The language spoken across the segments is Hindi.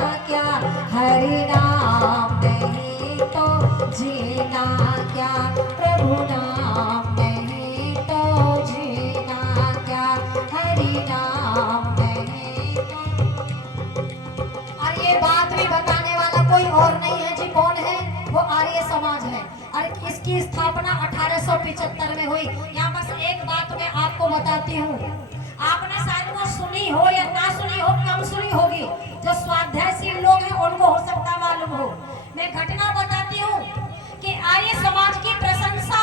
क्या, हरि नाम नहीं तो जीना क्या, प्रभु नाम नहीं तो जीना क्या, हरि नाम नहीं तो। और ये बात भी बताने वाला कोई और नहीं है जी, कौन है? वो आर्य समाज है। और इसकी स्थापना 1875 में हुई। यहाँ बस एक बात मैं आपको बताती हूँ, आपने शायद वो सुनी हो या ना सुनी हो, कम सुनी होगी। जो स्वाध्यायशील लोग हैं उनको हो सकता मालूम हो। मैं घटना बताती हूँ कि आर्य समाज की प्रशंसा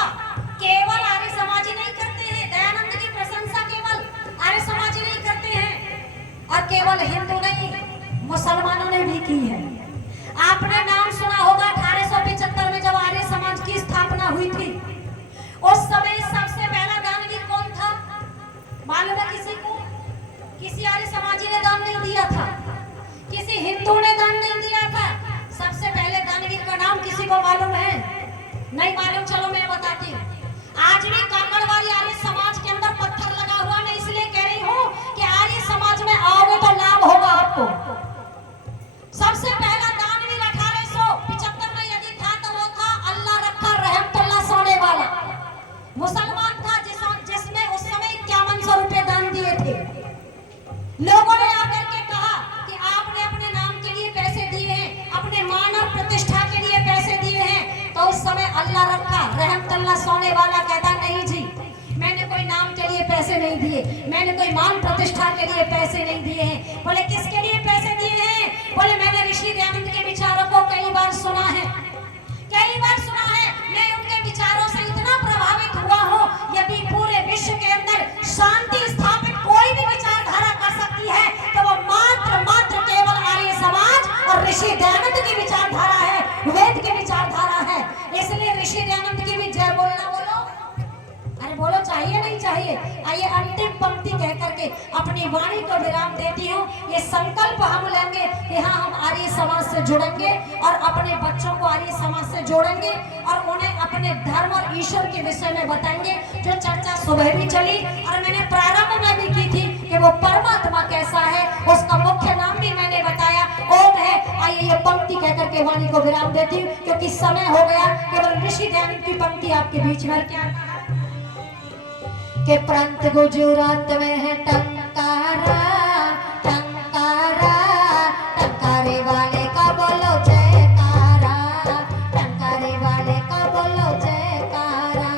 केवल आर्य समाज ही नहीं करते हैं, दयानंद की प्रशंसा केवल आर्य समाज ही नहीं करते हैं, और केवल हिंदू नहीं, मुसलमानों ने भी की है। आपने नाम सुना होगा 1875 में जब आर्य समाज की स्थापना हुई थी, उस समय सबसे पहला दानवीर कौन था मालूम है किसी को? किसी आर्य समाजी ने दान नहीं दिया था, किसी हिंदू ने दान नहीं दिया था। सबसे पहले दानवीर का नाम किसी को मालूम है? नहीं मालूम? चलो मैं बताती हूँ। आज भी काकड़वाड़ी आर्य समाज के अंदर पत्थर लगा हुआ, मैं इसलिए कह रही हूँ कि आर्य समाज में आओगे तो लाभ होगा आपको। सबसे पहला दानवीर 1875 में यदि था तो वो था अल्लाह रखा रहमतुल्लाह सोने वाला मुसलमान था, जिसने उस समय 5100 रुपए दान दिए थे। लोगों ने आकर के कहा कि आपने अपने नाम के लिए पैसे दिए हैं, अपने मानव प्रतिष्ठा के लिए पैसे दिए हैं। तो उस समय अल्लाह रखा रहमतुल्लाह सोने वाला कहता नहीं जी, मैंने कोई नाम के लिए पैसे नहीं दिए, मैंने कोई मान प्रतिष्ठा के लिए पैसे नहीं दिए हैं। बोले किसके लिए पैसे दिए हैं? बोले मैंने ऋषि दयानंद के विचारों को कई बार सुना है, कई बार सुना है। मैं उनके विचारों से इतना प्रभावित हुआ हूँ, यदि पूरे विश्व के अंदर शांति स्थापित कोई भी विचारधारा कर सकती है तो वो मात्र केवल आर्य समाज और ऋषि दयानंद की विचारधारा है, वेद की विचारधारा है। इसलिए ऋषि दयानंद की भी जय बोलना। बोलो, अरे बोलो, चाहिए नहीं चाहिए? आइए अंतिम पंक्ति कह करके अपनी वाणी को विराम देती हूँ। ये संकल्प हम लेंगे कि हाँ, हम आर्य समाज से जुड़ेंगे और अपने बच्चों को आर्य समाज से जोड़ेंगे और उन्हें अपने धर्म और ईश्वर के विषय में बताएंगे। जो चर्चा सुबह भी चली और मैंने प्रारंभ में भी की थी कि वो परमात्मा कैसा है, उसका मुख्य नाम भी मैंने बताया, ओम है। आइए ये पंक्ति कह करके वाणी को विराम देती हूँ, क्योंकि समय हो गया। केवल ऋषि दयानंद की पंक्ति आपके बीच में क्या के प्रांत गुजरात में है टंकारा, टंकारा, टंकारे वाले का बोलो जयकारा, टंकारे वाले का बोलो जयकारा।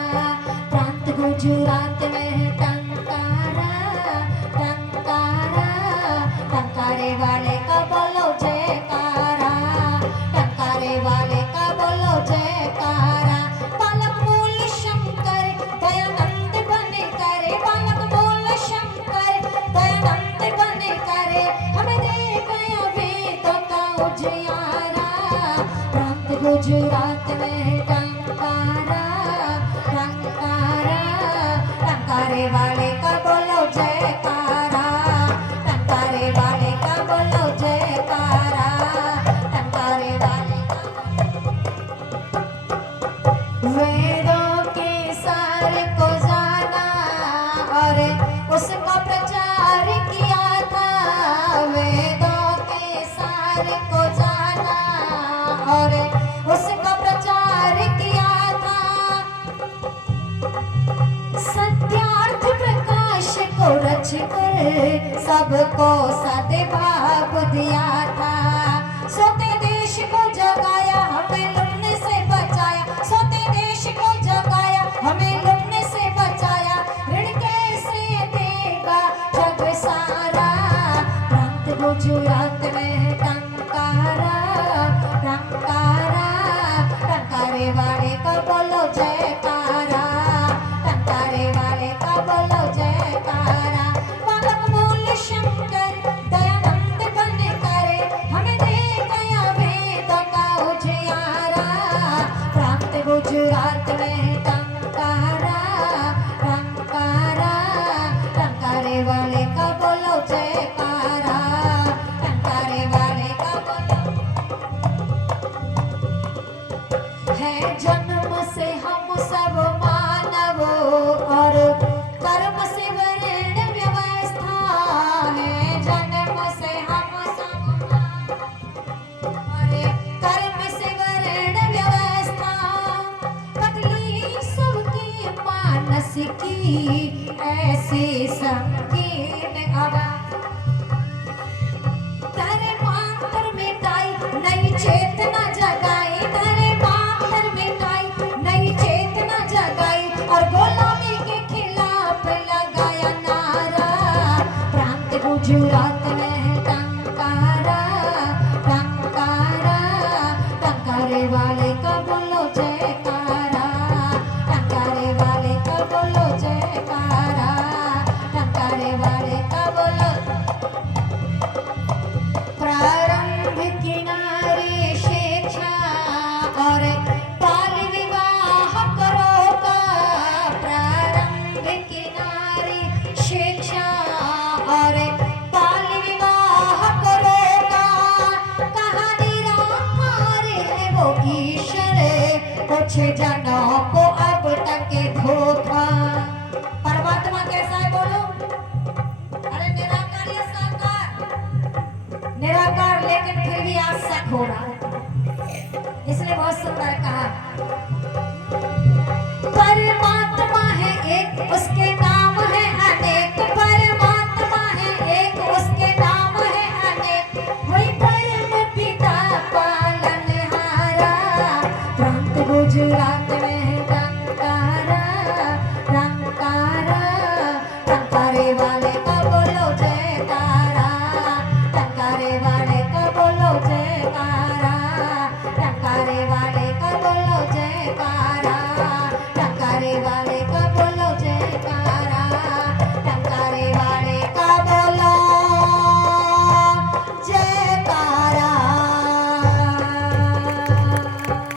प्रांत गुजरात में है टंकारा, टंकारा, टंकारे वाले का बोलो जयकारा, टंकारे वाले का बोलो जयकारा। बालक मूल शंकर दयानंद बने करे, बालक बोल शंकर दयानंद बने करे, हमें दे गया वेदों का उजियारा। प्रांत गुजरात में टंकारा, टंकारा, टंकारे वाले का बोलो जयकारा, टंकारे वाले का बोलो जयकारा, टंकारे वाले का। वेदों के सार को जाना और उसका प्रचार किया था, वेदों के सार को जाना और उसका प्रचार किया था। सत्यार्थ प्रकाश को रच कर सबको सद्भाव दिया था। सोते देश को जगाया, हमें लुटने से बचाया, सोते देश को जगाया, हमें लुटने से बचाया। ऋण कैसे देगा जग सारा। प्रांत गुजरात में टंका अब तारे मातर मिटाई नई चेतना जगाई, तारे मातर मिटाई नई चेतना जगाई और गुलामी के खिलाफ लगाया नारा। प्रांत गुजरात में टंकारा टंकारा, टंकारे वाले का बोलो जयकारा, टंकारे वाले का बोलो जयकारा, टंकारे वाले का बोलो। प्रारंभिक किनारे शिक्षा और बाल विवाह करो का, प्रारंभिक किनारे शिक्षा और बाल विवाह करो का, कहानी रामार है वो ईश्वर, कुछ जनों को अब तक धोखा। परमात्मा कैसा है बोलो? अरे निराकार या साकार? निराकार, लेकिन फिर भी आज शक हो रहा है, इसलिए बहुत सुंदर कहा। परमात्मा है एक, उसके नाम है अनेक, परमात्मा है एक, उसके नाम है अनेक, वही परम पिता पालनहारा। प्रांत गुजरात